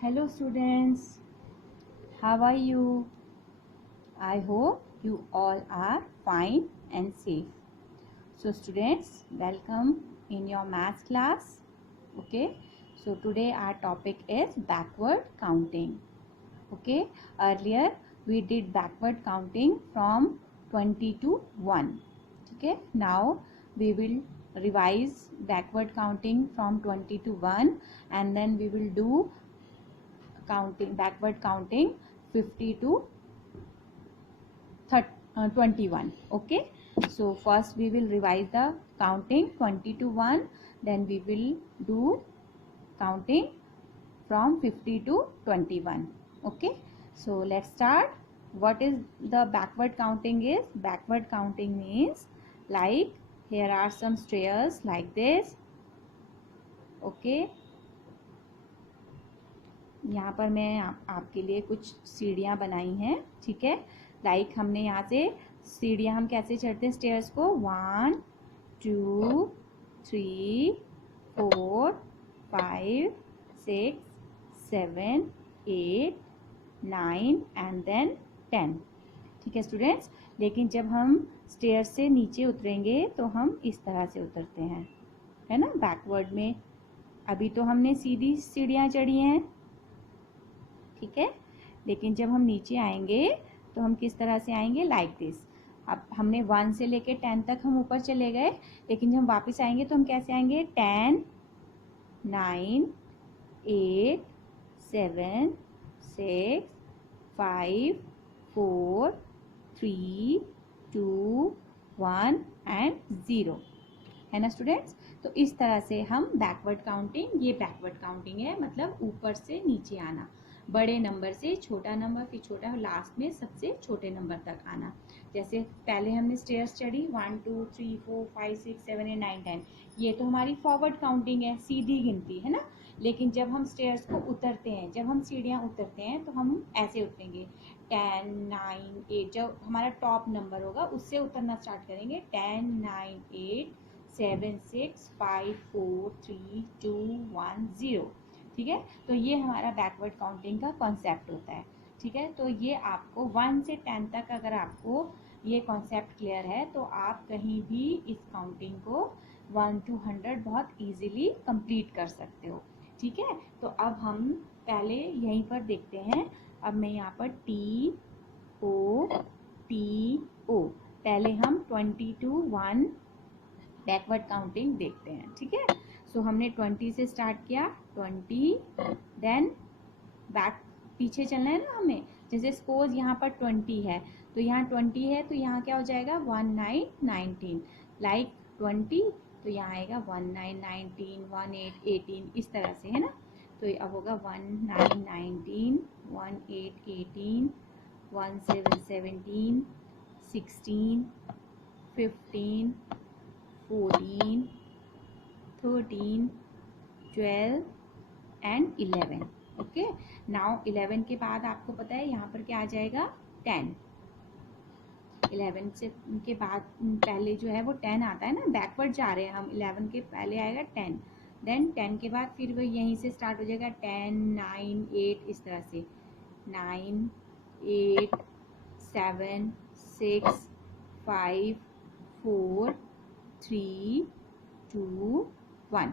Hello students, how are you? I hope you all are fine and safe. So students, welcome in your maths class. Okay, so today our topic is backward counting. Okay, earlier we did backward counting from 20 to 1. Okay, now we will revise backward counting from 20 to 1 and then we will do backward counting 50 to 21. Okay, so first we will revise the counting 20 to 1, then we will do counting from 50 to 21. Okay, so let's start. What is the backward counting? Is backward counting means like here are some stairs like this. Okay, यहाँ पर मैं आपके लिए कुछ सीढ़ियाँ बनाई हैं. ठीक है, लाइक हमने यहाँ से सीढ़ियाँ हम कैसे चढ़ते हैं स्टेयर्स को 1 2 3 4 5 6 7 8 9 एंड देन 10. ठीक है स्टूडेंट्स, लेकिन जब हम स्टेयर से नीचे उतरेंगे तो हम इस तरह से उतरते हैं, है ना, बैकवर्ड में. अभी तो हमने सीधी सीढ़ियाँ चढ़ी हैं. ठीक है, लेकिन जब हम नीचे आएंगे तो हम किस तरह से आएंगे, लाइक दिस. अब हमने 1 से लेके 10 तक हम ऊपर चले गए, लेकिन जब हम वापस आएंगे तो हम कैसे आएंगे, 10 9 8 7 6 5 4 3 2 1 एंड 0, है ना स्टूडेंट्स. तो इस तरह से हम बैकवर्ड काउंटिंग, ये बैकवर्ड काउंटिंग है, मतलब ऊपर से नीचे आना, बड़े नंबर से छोटा नंबर, फिर छोटा, लास्ट में सबसे छोटे नंबर तक आना. जैसे पहले हमने स्टेयर्स चढ़ी 1 2 3 4 5 6 7 8 9 10, ये तो हमारी फॉरवर्ड काउंटिंग है, सीधी गिनती है ना. लेकिन जब हम स्टेयर्स को उतरते हैं, जब हम सीढ़ियाँ उतरते हैं तो हम ऐसे उतरेंगे 10 9 8, जब हमारा टॉप नंबर होगा उससे उतरना स्टार्ट करेंगे 10 9 8 7 6 5 4 3 2 1 0. ठीक है, तो ये हमारा बैकवर्ड काउंटिंग का कॉन्सेप्ट होता है. ठीक है, तो ये आपको 1 से 10 तक अगर आपको ये कॉन्सेप्ट क्लियर है तो आप कहीं भी इस काउंटिंग को 1 to 100 बहुत इजीली कंप्लीट कर सकते हो. ठीक है, तो अब हम पहले यहीं पर देखते हैं. अब मैं यहाँ पर T O पहले हम 20 to 1 बैकवर्ड काउंटिंग देखते हैं. ठीक है, सो हमने 20 से स्टार्ट किया, 20, देन बैक पीछे चलना है ना हमें. जैसे सपोज यहाँ पर 20 है तो यहाँ 20 है तो यहाँ क्या हो जाएगा 1 9 19, लाइक 20, तो यहाँ आएगा 1 9 19 1 8 18, इस तरह से, है ना. तो अब होगा 1 9 19 1 8 18 1 7 17 16 15 14 13 12 एंड 11. ओके, नाउ 11 के बाद आपको पता है यहाँ पर क्या आ जाएगा 10. 11 से के बाद पहले जो है वो 10 आता है ना, बैकवर्ड जा रहे हैं हम. 11 के पहले आएगा 10, देन 10 के बाद फिर वो यहीं से स्टार्ट हो जाएगा 10 9 8, इस तरह से 9 8 7 6 5 4 3 2 1.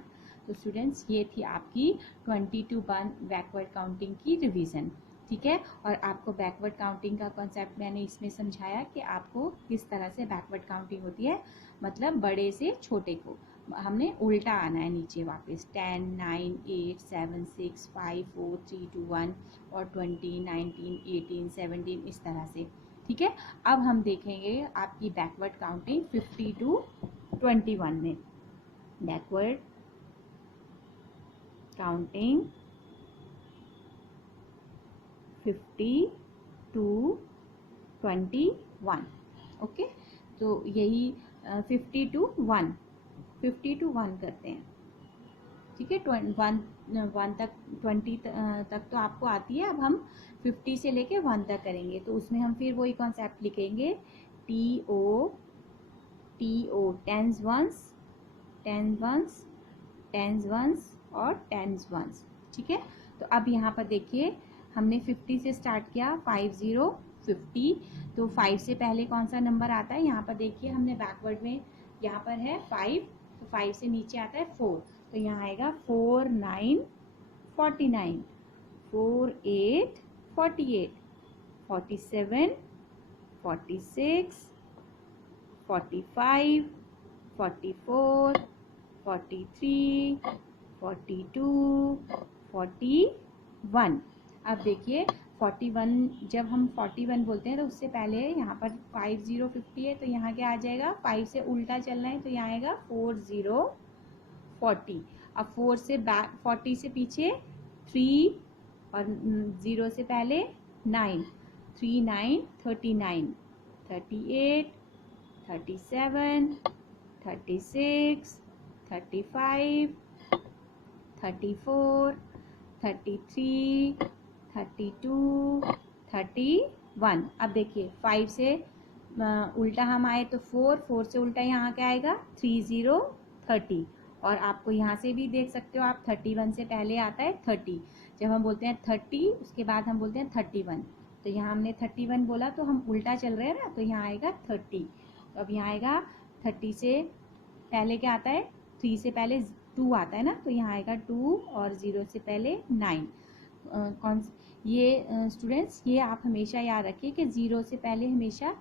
तो स्टूडेंट्स ये थी आपकी 20 to 1 बैकवर्ड काउंटिंग की रिवीजन. ठीक है, और आपको बैकवर्ड काउंटिंग का कॉन्सेप्ट मैंने इसमें समझाया कि आपको किस तरह से बैकवर्ड काउंटिंग होती है, मतलब बड़े से छोटे को हमने उल्टा आना है नीचे वापस. 10 9 8 7 6 5 4 3 2 1 और 20 19 18 17, इस तरह से. ठीक है, अब हम देखेंगे आपकी बैकवर्ड काउंटिंग 50 to 21 में. Backward counting 50 to 21. ओके, तो यही 50 to 1 करते हैं. ठीक है, 1 तक 20 तक तो आपको आती है. अब हम 50 से लेके 1 तक करेंगे तो उसमें हम फिर वही कॉन्सेप्ट लिखेंगे, TO tens ones tens ones और टेंस वंस. ठीक है, तो अब यहाँ पर देखिए हमने 50 से स्टार्ट किया, 50 तो 5 से पहले कौन सा नंबर आता है, यहाँ पर देखिए हमने बैकवर्ड में यहाँ पर है 5, तो 5 से नीचे आता है 4, तो यहाँ आएगा 4 9 49, 4 8 48, 47 46 45 44 43 42 41। अब देखिए 41, जब हम 41 बोलते हैं तो उससे पहले यहाँ पर 50 है, तो यहाँ क्या आ जाएगा, 5 से उल्टा चलना है, तो यहाँ आएगा 40 40। अब 4 से 40 से पीछे 3 और 0 से पहले 9, 3 9 39, 38 37 36 35 34 33 32 31। अब देखिए 5 से उल्टा हम आए तो 4 से उल्टा यहाँ क्या आएगा 30 30, और आपको यहाँ से भी देख सकते हो आप 31 से पहले आता है 30, जब हम बोलते हैं 30 उसके बाद हम बोलते हैं 31, तो यहाँ हमने 31 बोला तो हम उल्टा चल रहे हैं ना, तो यहाँ आएगा 30। तो अब यहाँ आएगा 30 से पहले क्या आता है, 3 से पहले 2 आता है ना, तो यहाँ आएगा 2 और 0 से पहले 9। कौन ये स्टूडेंट्स, ये आप हमेशा याद रखिए कि 0 से पहले हमेशा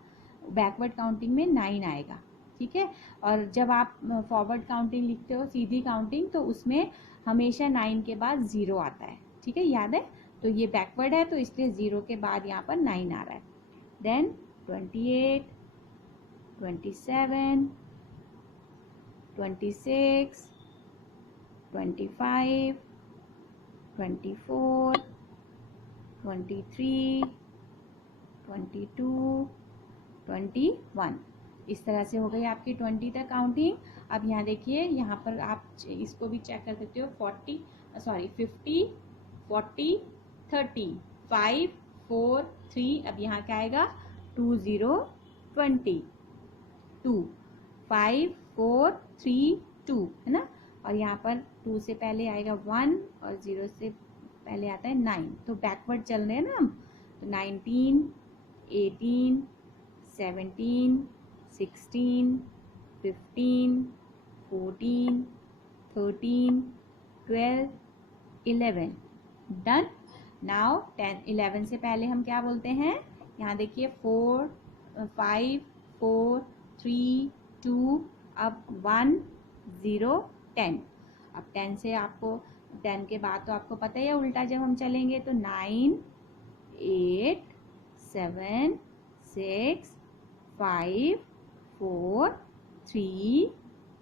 बैकवर्ड काउंटिंग में 9 आएगा, ठीक है। और जब आप फॉरवर्ड काउंटिंग लिखते हो सीधी काउंटिंग, तो उसमें हमेशा 9 के बाद 0 आता है, ठीक है, याद है। तो ये बैकवर्ड है तो इसलिए 0 के बाद यहाँ पर 9 आ रहा है। देन 28 27 26 25 24 23 22 21। इस तरह से हो गई आपकी 20 तक काउंटिंग। अब यहाँ देखिए, यहाँ पर आप इसको भी चेक कर सकते हो, 50 50 40 30 5 4 3। अब यहाँ क्या आएगा 2 0 20 2 5 4 3 2, है ना। और यहाँ पर 2 से पहले आएगा 1 और 0 से पहले आता है 9, तो बैकवर्ड चल रहे हैं ना हम, तो 19 18 17 16 15 14 13 12 11। डन। नाउ 10 11 से पहले हम क्या बोलते हैं, यहाँ देखिए 4 5 4 3 2, अब 1 0 10। अब 10 से आपको 10 के बाद तो आपको पता ही है उल्टा जब हम चलेंगे तो 9 8 7 6 5 4 3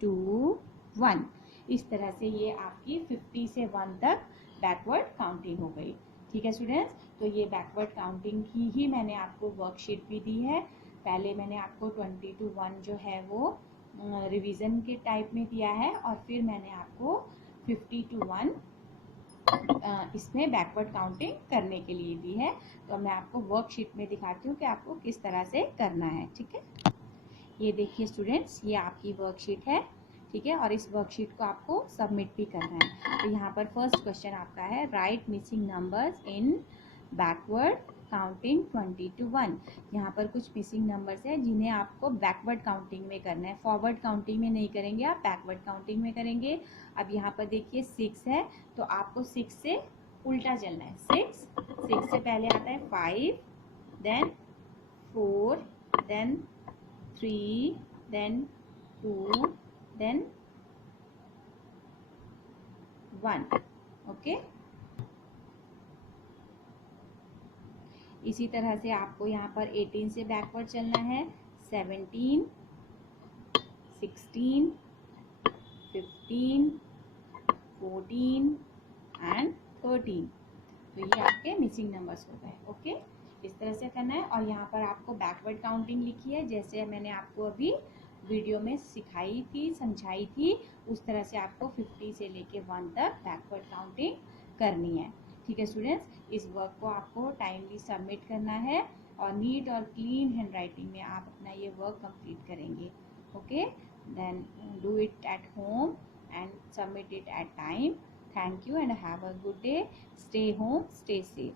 2 1। इस तरह से ये आपकी 50 से 1 तक बैकवर्ड काउंटिंग हो गई, ठीक है स्टूडेंट्स। तो ये बैकवर्ड काउंटिंग की ही मैंने आपको वर्कशीट भी दी है। पहले मैंने आपको 20 to 1 जो है वो रिवीजन के टाइप में दिया है, और फिर मैंने आपको 50 to 1 इसमें बैकवर्ड काउंटिंग करने के लिए दी है। तो मैं आपको वर्कशीट में दिखाती हूँ कि आपको किस तरह से करना है, ठीक है। ये देखिए स्टूडेंट्स, ये आपकी वर्कशीट है, ठीक है, और इस वर्कशीट को आपको सबमिट भी करना है। तो यहाँ पर फर्स्ट क्वेश्चन आपका है, right missing numbers in backward counting 20 to 1। यहाँ पर कुछ मिसिंग नंबर्स है जिन्हें आपको बैकवर्ड काउंटिंग में करना है, फॉरवर्ड काउंटिंग में नहीं करेंगे, आप बैकवर्ड काउंटिंग में करेंगे। अब यहाँ पर देखिए 6 है, तो आपको 6 से उल्टा चलना है। 6 से पहले आता है 5, then 4, then 3, then 2, then 1, okay. इसी तरह से आपको यहाँ पर 18 से बैकवर्ड चलना है, 17 16 15 14 एंड 13। तो ये आपके मिसिंग नंबर्स हो गए, ओके। इस तरह से करना है। और यहाँ पर आपको बैकवर्ड काउंटिंग लिखी है, जैसे मैंने आपको अभी वीडियो में सिखाई थी, समझाई थी, उस तरह से आपको 50 से लेके 1 तक बैकवर्ड काउंटिंग करनी है, ठीक है स्टूडेंट्स। इस वर्क को आपको टाइमली सबमिट करना है, और नीट और क्लीन हैंड राइटिंग में आप अपना ये वर्क कंप्लीट करेंगे, okay. Then do it at home and submit it at time. Thank you and have a good day. Stay home, stay safe.